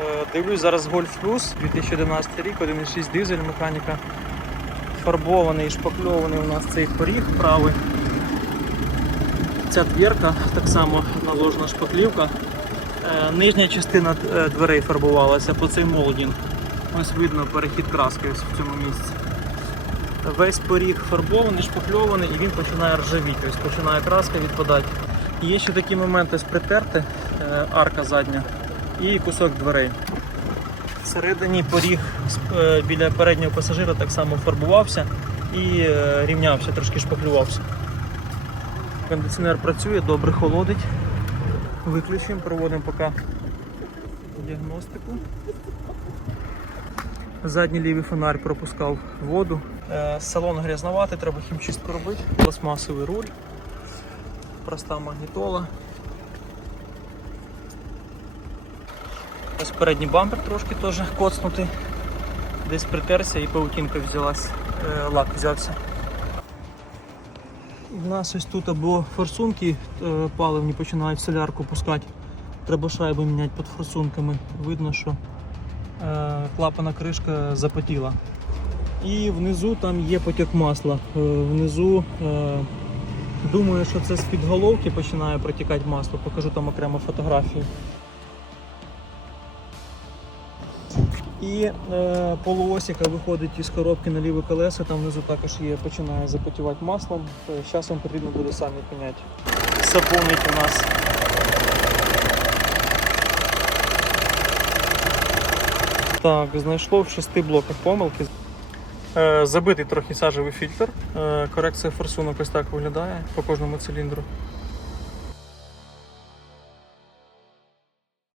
Е, Дивлюсь зараз Golf Plus 2011 рік, 1.6 дизель, механіка. Фарбований, шпакльований у нас цей поріг правий. Ця дверка, так само наложена шпаклівка. Е, Нижня частина е, дверей фарбувалася по цей молдінг. Ось видно перехід краски ось в цьому місці. Весь поріг фарбований, шпакльований і він починає ржавіти, ось починає краска відпадати. І Є ще такі моменти ось притерти, арка задня і кусок дверей. Всередині поріг е, біля переднього пасажира так само фарбувався і е, рівнявся, трошки шпаклювався. Кондиціонер працює, добре холодить. Виключимо, проводимо поки діагностику. Задній лівий фонарь пропускав воду. Е, Салон грязноватий, треба хімчистку робити. Пластмасовий руль, проста магнітола. Ось передній бампер трошки теж коцнутий. Десь притерся і паутинка взялась, е, лак взявся. У нас ось тут або форсунки е, паливні починають солярку пускати. Треба шайби міняти під форсунками. Видно, що е, клапана кришка запотіла. І внизу там є потік масла. Внизу думаю, що це з-під головки починає протікати масло. Покажу там окремо фотографію. І е, полуось, яка виходить із коробки на ліве колесо, там внизу також є, починає запотівати маслом. Зараз вам потрібно буде самі міняти. Заповнить у нас. Так, знайшло в шести блоках помилки. Е, забитий трохи сажевий фільтр. Е, корекція форсунок ось так виглядає по кожному циліндру.